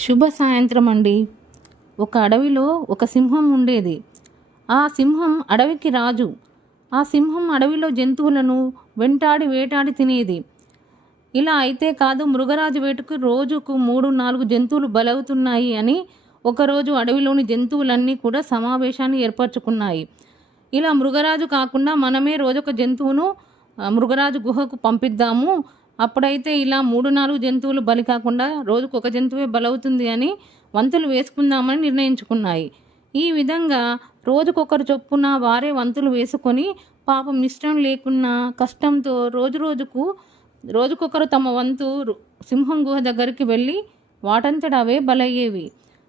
శుభ సాయంత్రం అండి. ఒక అడవిలో ఒక సింహం ఉండేది. ఆ సింహం అడవికి రాజు. ఆ సింహం అడవిలో జంతువులను వెంటాడి వేటాడి తినేది. ఇలా అయితే కాదు, మృగరాజు వేటకు రోజుకు 3-4 జంతువులు బలవుతున్నాయి అని ఒకరోజు అడవిలోని జంతువులన్నీ కూడా సమావేశాన్ని ఏర్పరచుకున్నాయి. ఇలా మృగరాజు కాకుండా మనమే రోజొక జంతువును మృగరాజు గుహకు పంపిద్దాము. అప్పుడైతే ఇలా 3-4 జంతువులు బలి కాకుండా రోజుకొక జంతువే బలవుతుంది అని వంతులు వేసుకుందామని నిర్ణయించుకున్నాయి. ఈ విధంగా రోజుకొకరు చొప్పున వారే వంతులు వేసుకొని పాపం ఇష్టం లేకున్నా కష్టంతో రోజుకొకరు తమ వంతు సింహం గుహ దగ్గరికి వెళ్ళి వాటంతట అవే బలయ్యేవి.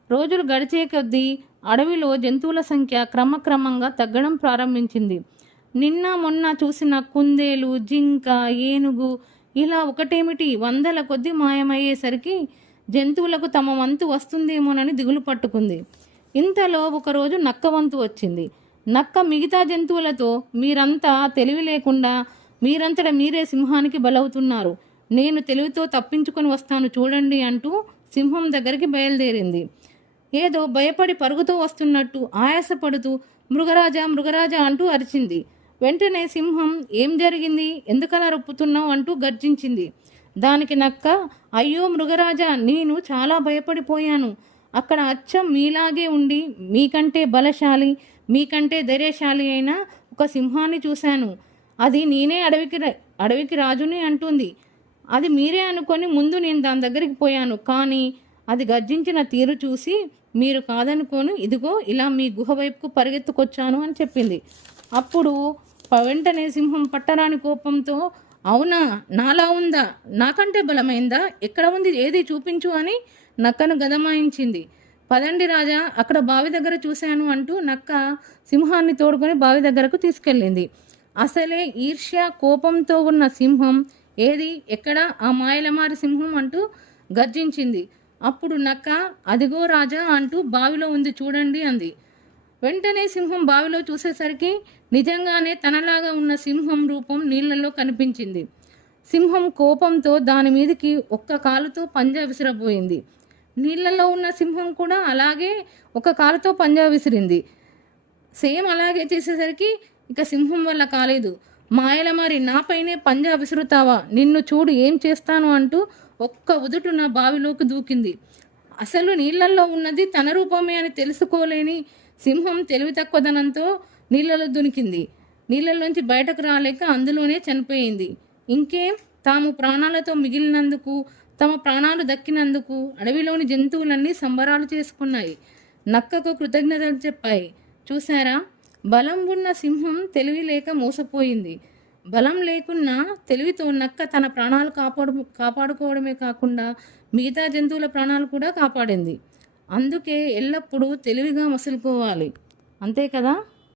రోజులు గడిచే కొద్దీ అడవిలో జంతువుల సంఖ్య క్రమక్రమంగా తగ్గడం ప్రారంభించింది. నిన్న మొన్న చూసిన కుందేలు, జింక, ఏనుగు ఇలా ఒకటేమిటి వందల కొద్దీ మాయమయ్యేసరికి జంతువులకు తమ వంతు వస్తుందేమోనని దిగులు పట్టుకుంది. ఇంతలో ఒకరోజు నక్క వంతు వచ్చింది. నక్క మిగతా జంతువులతో, మీరంతా తెలివి లేకుండా మీరంతట మీరే సింహానికి బలవుతున్నారు, నేను తెలివితో తప్పించుకొని వస్తాను చూడండి అంటూ సింహం దగ్గరికి బయలుదేరింది. ఏదో భయపడి పరుగుతూ వస్తున్నట్టు ఆయాసపడుతూ మృగరాజా మృగరాజా అంటూ అరిచింది. వెంటనే సింహం ఏం జరిగింది, ఎందుకలా రొప్పుతున్నావు అంటూ గర్జించింది. దానికి నక్క, అయ్యో మృగరాజా, నేను చాలా భయపడిపోయాను. అక్కడ అచ్చం మీలాగే ఉండి మీకంటే బలశాలి, మీకంటే ధైర్యశాలి అయిన ఒక సింహాన్ని చూశాను. అది నేనే అడవికి రాజుని అంటుంది. అది మీరే అనుకొని ముందు నేను దాని దగ్గరికి పోయాను. కానీ అది గర్జించిన తీరు చూసి మీరు కాదనుకోను ఇదిగో ఇలా మీ గుహ వైపుకు పరిగెత్తుకొచ్చాను అని చెప్పింది. అప్పుడు వెంటనే సింహం పట్టరాని కోపంతో, అవునా, నాలా ఉందా, నాకంటే బలమైందా, ఎక్కడ ఉంది, ఏది చూపించు అని నక్కను గదమాయించింది. పదండి రాజా, అక్కడ బావి దగ్గర చూశాను అంటూ నక్క సింహాన్ని తోడుకొని బావి దగ్గరకు తీసుకెళ్ళింది. అసలే ఈర్ష్య కోపంతో ఉన్న సింహం, ఏది ఎక్కడ ఆ మాయలమారి సింహం అంటూ గర్జించింది. అప్పుడు నక్క, అదిగో రాజా అంటూ బావిలో ఉంది చూడండి అంది. వెంటనే సింహం బావిలో చూసేసరికి నిజంగానే తనలాగా ఉన్న సింహం రూపం నీళ్లలో కనిపించింది. సింహం కోపంతో దాని మీదకి ఒక్క కాలుతో పంజా విసిరబోయింది. నీళ్లలో ఉన్న సింహం కూడా అలాగే ఒక కాలుతో పంజా విసిరింది. సేమ్ అలాగే చేసేసరికి ఇక సింహం వల్ల కాలేదు. మాయల మరి నాపైనే పంజా విసురుతావా, నిన్ను చూడు ఏం చేస్తాను అంటూ ఒక్క ఉదుటున బావిలోకి దూకింది. అసలు నీళ్లలో ఉన్నది తన రూపమే అని తెలుసుకోలేని సింహం తెలివి తక్కువదనంతో నీళ్లలో దునికింది. నీళ్ళలోంచి బయటకు రాలేక అందులోనే చనిపోయింది. ఇంకేం, తాము ప్రాణాలతో మిగిలినందుకు, తమ ప్రాణాలు దక్కినందుకు అడవిలోని జంతువులన్నీ సంబరాలు చేసుకున్నాయి, నక్కకు కృతజ్ఞతలు చెప్పాయి. చూశారా, బలం ఉన్న సింహం తెలివి లేక మోసపోయింది. బలం లేకున్నా తెలివితో నక్క తన ప్రాణాలు కాపాడుకోవడమే కాకుండా మిగతా జంతువుల ప్రాణాలు కూడా కాపాడింది. అందుకే ఎల్లప్పుడూ తెలివిగా మసులుకోవాలి, అంతే కదా.